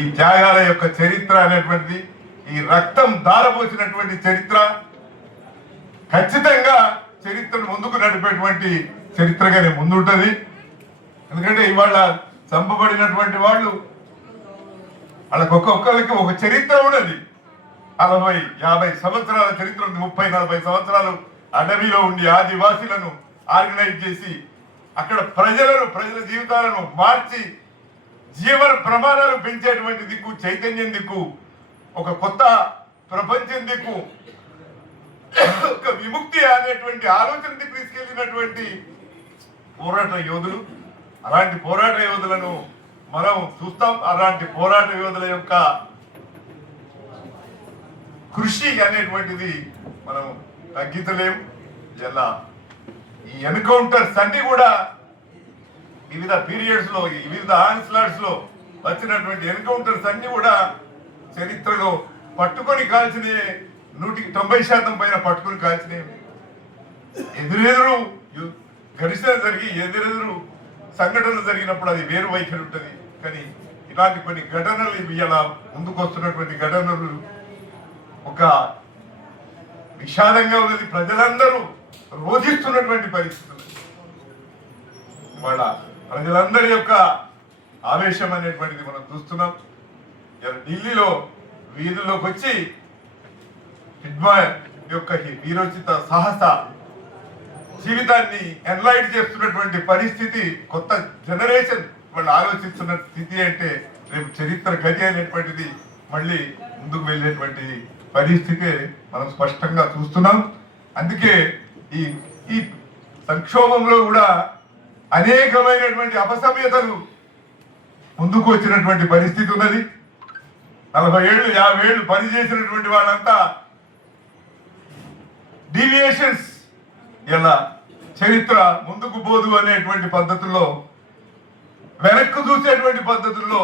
ఈ త్యాగాల యొక్క చరిత్ర అనేటువంటిది, ఈ రక్తం దారపోసినటువంటి చరిత్ర ఖచ్చితంగా చరిత్రను ముందుకు నడిపేటువంటి చరిత్రగానే ముందుంటది. ఎందుకంటే ఇవాళ చంపబడినటువంటి వాళ్ళు వాళ్ళకి ఒక్కొక్కరికి ఒక చరిత్ర ఉన్నది. 40-50 సంవత్సరాల చరిత్ర ఉంది. 30-40 సంవత్సరాలు అడవిలో ఉండి ఆదివాసీలను ఆర్గనైజ్ చేసి అక్కడ ప్రజల జీవితాలను మార్చి జీవన ప్రమాణాలు పెంచేటువంటి దిక్కు, చైతన్యం దిక్కు, ఒక కొత్త ప్రపంచం దిక్కు, ఒక విముక్తి అనేటువంటి ఆలోచన దిక్కు తీసుకెళ్లినటువంటి పోరాట యోధులు. అలాంటి పోరాట యోధులను మనం చూస్తాం. అలాంటి పోరాట యోధుల యొక్క కృషి అనేటువంటిది మనం తగ్గించలేం. ఇలా ఈ ఎన్కౌంటర్స్ అన్ని కూడా వివిధ పీరియడ్స్ లో, వివిధ ఆన్స్లాట్స్ లో వచ్చినటువంటి ఎన్కౌంటర్స్ అన్ని కూడా చరిత్రలో పట్టుకొని కాల్చిన 90% పైన పట్టుకొని కాల్చినవి. ఎదురెదురు ఘర్షణ జరిగి ఎదురెదురు సంఘటనలు జరిగినప్పుడు అది వేరు వైఖరి ఉంటుంది. కానీ ఇలాంటి కొన్ని ఘటనలు ఇలా ముందుకు వస్తున్నటువంటి ఘటనలు ఒక విషాదంగా ఉన్నది. ప్రజలందరూ రోధిస్తున్నటువంటి పరిస్థితులు, వాళ్ళ ప్రజలందరి యొక్క ఆవేశం అనేటువంటిది మనం చూస్తున్నాం. ఢిల్లీలో వీధుల్లోకి వచ్చి హిడ్మాయర్ యొక్క వీరోచిత సాహస జీవితాన్ని ఎన్లైట్ చేస్తున్నటువంటి పరిస్థితి, కొత్త జనరేషన్ వాళ్ళు ఆలోచిస్తున్న స్థితి అంటే రేపు చరిత్ర గతి అనేటువంటిది మళ్ళీ ముందుకు వెళ్ళేటువంటి పరిస్థితి మనం స్పష్టంగా చూస్తున్నాం. అందుకే ఈ సంక్షోభంలో కూడా అనేకమైనటువంటి అపసవ్యతలు ముందుకు వచ్చినటువంటి పరిస్థితి ఉన్నది. 40 ఏళ్ళు 50 ఏళ్ళు పనిచేసినటువంటి వాళ్ళంతా డీవియేషన్స్, ఇలా చరిత్ర ముందుకు పోదు అనేటువంటి పద్ధతుల్లో, వెనక్కు చూసేటువంటి పద్ధతుల్లో,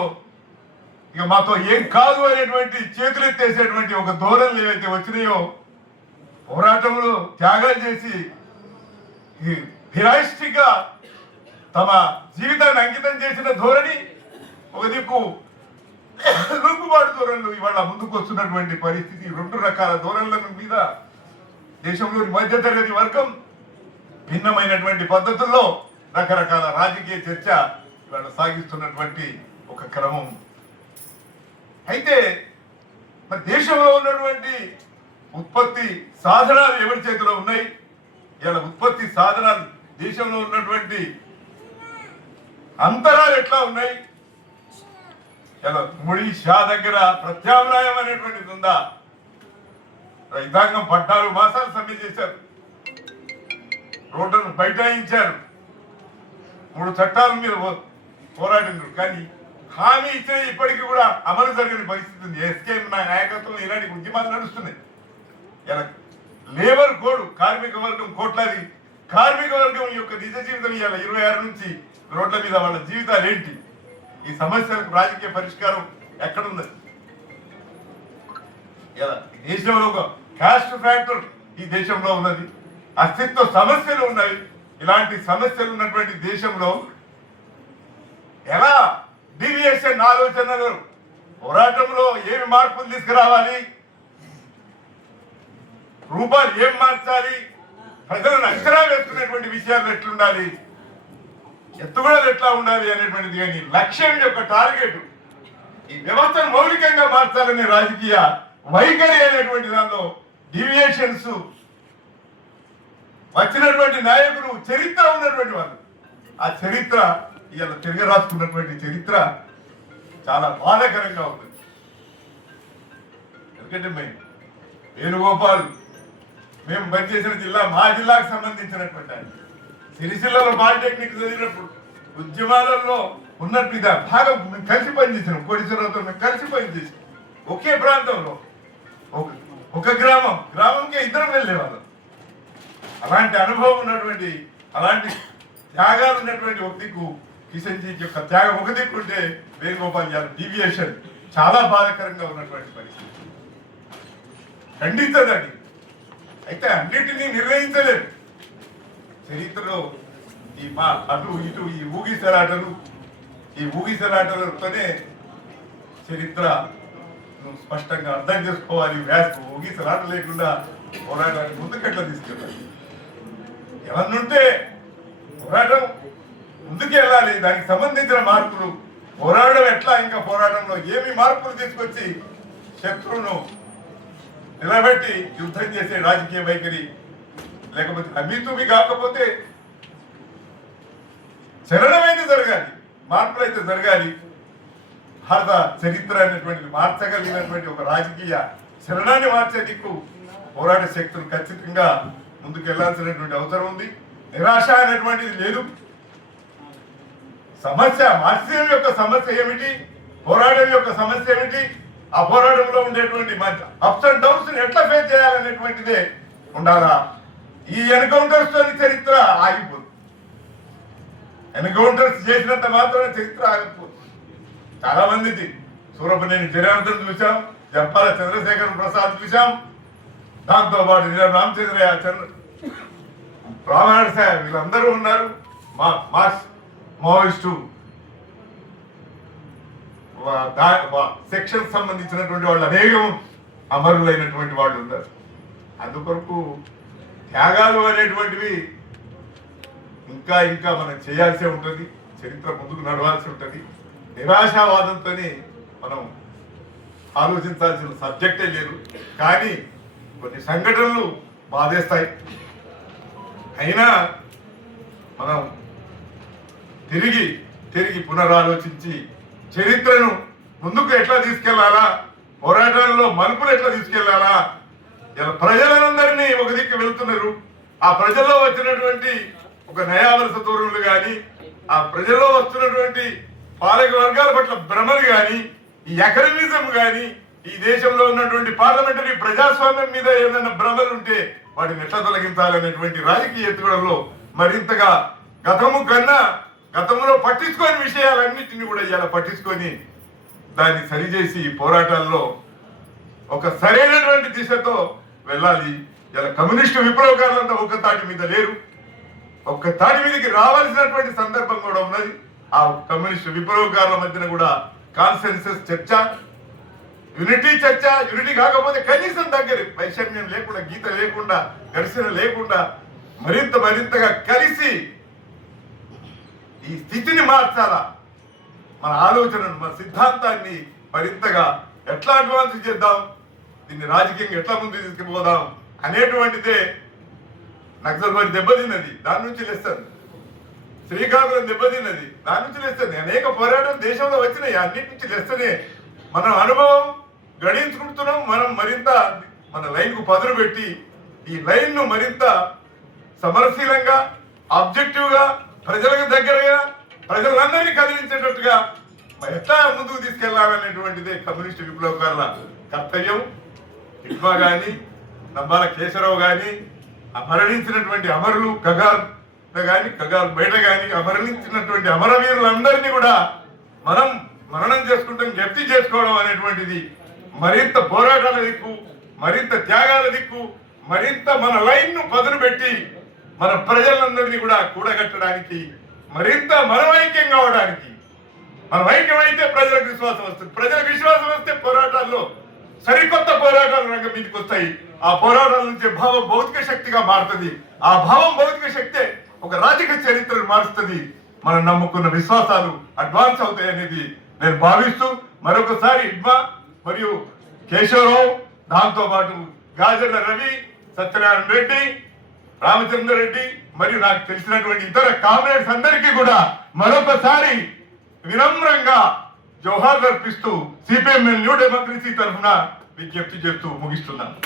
ఇక మాతో ఏం కాదు అనేటువంటి చేతులెత్తేసేటువంటి ఒక ధోరణులు ఏవైతే వచ్చినాయో, పోరాటంలో త్యాగాలు చేసి హిరాయిస్టిక్ గా తమ జీవితాన్ని అంకితం చేసిన ధోరణి, ఒక దిక్కు రూపుబాటు ధోరణులు ఇవాళ ముందుకు వస్తున్నటువంటి పరిస్థితి. 2 రకాల ధోరణుల మీద దేశంలోని మధ్యతరగతి వర్గం భిన్నమైనటువంటి పద్ధతుల్లో రకరకాల రాజకీయ చర్చ ఇవాళ సాగిస్తున్నటువంటి ఒక క్రమం. అయితే మన దేశంలో ఉన్నటువంటి ఉత్పత్తి సాధనాలు ఎవరి చేతిలో ఉన్నాయి? ఇలా ఉత్పత్తి సాధనాలు దేశంలో ఉన్నటువంటి అంతరాలు ఎట్లా ఉన్నాయి? ఇలా ముడి షా దగ్గర ప్రత్యామ్నాయం అనేటువంటిది ఉందా? రైతాంగం 14 మాసాలు సమ్మె చేశారు, రోడ్డును బైఠాయించారు, 3 చట్టాల మీద పోరాడినారు. కానీ హామీ ఇచ్చే ఇప్పటికీ కూడా అమలు జరగని పరిస్థితి ఉంది. ఎస్కే నాయకత్వంలో ఇలాంటి ఉద్యమాలు నడుస్తున్నాయి. ఇలా లేబర్ కోడ్, కార్మిక వర్గం, కోట్లాది కార్మిక వర్గం యొక్క నిజ జీవితం ఇవాళ 26 నుంచి రోడ్ల మీద వాళ్ళ జీవితాలు ఏంటి? ఈ సమస్యలకు రాజకీయ పరిష్కారం ఎక్కడున్నది? ఇలా దేశంలో ఒక కాస్ట్ ఫ్యాక్టర్ ఈ దేశంలో ఉన్నది, అస్తిత్వ సమస్యలు ఉన్నాయి. ఇలాంటి సమస్యలు ఉన్నటువంటి దేశంలో ఎలా డీవియేషన్ ఆలోచనలు, పోరాటంలో ఏమి మార్పులు తీసుకురావాలి, రూపాలు ఏం మార్చాలి, ప్రజలను అంచనా వేస్తున్నటువంటి విషయాలు ఎట్లుండాలి, ఎత్తుగడలు ఎట్లా ఉండాలి అనేటువంటిది. కానీ లక్ష్యం యొక్క టార్గెట్ ఈ వ్యవస్థను మౌలికంగా మార్చాలనే రాజకీయ వైఖరి అనేటువంటి దానిలో డీవియేషన్స్ వచ్చినటువంటి నాయకులు, చరిత్ర ఉన్నటువంటి వాళ్ళు, ఆ చరిత్ర ఇవాళ తిరిగి రాసుకున్నటువంటి చరిత్ర చాలా బాధాకరంగా ఉంది. ఎందుకంటే వేణుగోపాల్ మేము పనిచేసిన జిల్లా, మా జిల్లాకు సంబంధించినటువంటి ఆయన సిరిసిల్లలో పాలిటెక్నిక్ చదివినప్పుడు ఉద్యమాలలో ఉన్నట్టు బాగా మేము కలిసి పనిచేసినాం. కోడిశ్వరరావుతో మేము కలిసి పనిచేసాం. ఒకే ప్రాంతంలో ఒక గ్రామంకే 2 వెళ్ళేవాళ్ళం. అలాంటి అనుభవం ఉన్నటువంటి, అలాంటి త్యాగాలు ఉన్నటువంటి ఒక దిక్కు కిషన్ జీ యొక్క త్యాగం ఒక దిక్కు ఉంటే, వేణుగోపాల్ గారు డీవియేషన్ చాలా బాధాకరంగా ఉన్నటువంటి పరిస్థితి. ఖండించదండి. అయితే అన్నిటినీ నిర్ణయించలేదు. చరిత్రలో ఈ అటు ఇటు ఈ ఊగిసలాటలతోనే చరిత్ర నువ్వు స్పష్టంగా అర్థం చేసుకోవాలి. ఊగిసలాట లేకుండా పోరాటాన్ని ముందుకెట్లా తీసుకెళ్ళాలి, ఏమన్నుంటే పోరాటం ముందుకెళ్ళాలి. దానికి సంబంధించిన మార్పులు, పోరాటం ఎట్లా, ఇంకా పోరాటంలో ఏమి మార్పులు తీసుకొచ్చి శత్రువును నిలబెట్టి యుద్ధం చేసే రాజకీయ వైఖరి, లేకపోతే అమితుమి కాకపోతే చలనమైతే జరగాలి, మార్పులైతే జరగాలి. భారత చరిత్ర అనేటువంటిది మార్చగలిగినటువంటి ఒక రాజకీయ చలనాన్ని మార్చే దిక్కు పోరాట శక్తులు ఖచ్చితంగా ముందుకెళ్లాల్సినటువంటి అవసరం ఉంది. నిరాశ అనేటువంటిది లేదు. సమస్య, మార్క్సిజం యొక్క సమస్య ఏమిటి, పోరాటం యొక్క సమస్య ఏమిటి, ఆ పోరాటంలో ఉండేటువంటి అప్స్ అండ్ డౌన్స్ ఎట్లా ఫేస్ చేయాలనేటువంటిదే ఉండాలా. ఈ ఎన్కౌంటర్స్ తోని చరిత్ర ఆగిపోదు. ఎన్కౌంటర్స్ చేసినంత మాత్రమే చరిత్ర ఆగిపోదు. చాలా మందిది సూరపనేని జనార్దన్ చూసాం, జంపాల చంద్రశేఖర్ ప్రసాద్ చూసాం, దాంతో పాటు రామచంద్రయ్య, రామనాథ్ సాహెబ్, వీళ్ళందరూ ఉన్నారు. మావోయిస్టు సెక్షన్ సంబంధించినటువంటి వాళ్ళు అనేకం అమరులైనటువంటి వాళ్ళు ఉన్నారు. అందుకొరకు త్యాగాలు అనేటువంటివి ఇంకా ఇంకా మనం చేయాల్సి ఉంటుంది. చరిత్ర ముందుకు నడవాల్సి ఉంటుంది. నిరాశావాదంతో మనం ఆలోచించాల్సిన సబ్జెక్టే లేదు. కానీ కొన్ని సంఘటనలు బాధేస్తాయి. అయినా మనం తిరిగి పునరాలోచించి చరిత్రను ముందుకు ఎట్లా తీసుకెళ్లాలా, పోరాటాల్లో మలుపులు ఎట్లా తీసుకెళ్లాలా. ఇలా ప్రజలందరినీ ఒక దిక్కు వెళ్తున్నారు. ఆ ప్రజల్లో వచ్చినటువంటి ఒక నయావలస తోరులు కానీ, ఆ ప్రజల్లో వస్తున్నటువంటి పాలక వర్గాల పట్ల భ్రమలు కానీ, ఈ ఎకనమిజం కానీ, ఈ దేశంలో ఉన్నటువంటి పార్లమెంటరీ ప్రజాస్వామ్యం మీద ఏదైనా భ్రమలు ఉంటే వాటిని ఎట్లా తొలగించాలనేటువంటి రాజకీయ ఎత్తుగడలో మరింతగా గతంలో పట్టించుకోని విషయాలన్నింటినీ కూడా ఇలా పట్టించుకొని దాన్ని సరిచేసి పోరాటాల్లో ఒక సరైనటువంటి దిశతో వెళ్ళాలి. ఇలా కమ్యూనిస్టు విప్లవకారులంతా ఒక్క తాటి మీద లేరు. ఒక్క తాటి మీదకి రావాల్సినటువంటి సందర్భం కూడా ఉన్నది. ఆ కమ్యూనిస్టు విప్లవకారుల మధ్యన కూడా కాన్సెన్సస్ చర్చ, యూనిటీ కాకపోతే కనీసం దగ్గర వైషమ్యం లేకుండా, గీత లేకుండా, ఘర్షణ లేకుండా మరింతగా కలిసి ఈ స్థితిని మార్చాలా. మన ఆలోచనను, మన సిద్ధాంతాన్ని మరింతగా ఎట్లా అడ్వాన్స్ చేద్దాం, దీన్ని రాజకీయంగా ఎట్లా ముందు తీసుకుపోదాం అనేటువంటిదే. నక్సల్బరి దెబ్బతిన్నది, దాని నుంచి లేస్తుంది. శ్రీకాకుళం దెబ్బతిన్నది, దాని నుంచి లేస్తుంది. అనేక పోరాటాలు దేశంలో వచ్చినాయి, అన్నిటి నుంచి లేస్తేనే మనం అనుభవం గణించుకుంటున్నాం. మనం మరింత మన లైన్కు పదును పెట్టి ఈ లైన్ను మరింత సమరశీలంగా, ఆబ్జెక్టివ్గా, ప్రజలకు దగ్గరగా, ప్రజలందరినీ కదిలించేటట్టుగా ఎట్లా ముందుకు తీసుకెళ్లాలనేటువంటిదే కమ్యూనిస్టు విప్లవకారుల కర్తవ్యం. ఇట్మా కానీ, నంబాల కేశవరావు కానీ, మరణించినటువంటి అమరులు కగార్ బయట కానీ మరణించినటువంటి అమరవీరులందరినీ కూడా మనం మననం చేసుకుంటాం, జ్ఞప్తి చేసుకోవడం అనేటువంటిది మరింత పోరాటాల దిక్కు, మరింత త్యాగాల దిక్కు, మరింత మన లైన్ను పదును పెట్టి మన ప్రజలందరినీ కూడా కూడగట్టడానికి, మరింత మనం ఐక్యం కావడానికి. మనం ఐక్యమైతే ప్రజలకు విశ్వాసం వస్తుంది. ప్రజలకు విశ్వాసం వస్తే పోరాటాల్లో సరికొత్త పోరాటాలు రంగం మీదకి వస్తాయి. ఆ పోరాటాల నుంచి భావం భౌతిక శక్తిగా మారుతుంది. ఆ భావం భౌతిక శక్తే ఒక రాజకీయ చరిత్రను మారుస్తుంది. మనం నమ్ముకున్న విశ్వాసాలు అడ్వాన్స్ అవుతాయి అనేది నేను భావిస్తూ మరొకసారి ఇడ్మా మరియు కేశవరావు, దాంతో పాటు గాజర్ల రవి, సత్యనారాయణ రెడ్డి, రామచంద్ర రెడ్డి మరియు నాకు తెలిసినటువంటి ఇతర కామ్రేడ్స్ అందరికీ కూడా మరొకసారి వినమ్రంగా జోహార్లు అర్పిస్తూ సిపిఎం న్యూ డెమోక్రసీ తరఫున విజ్ఞప్తి చేస్తూ ముగిస్తున్నాను.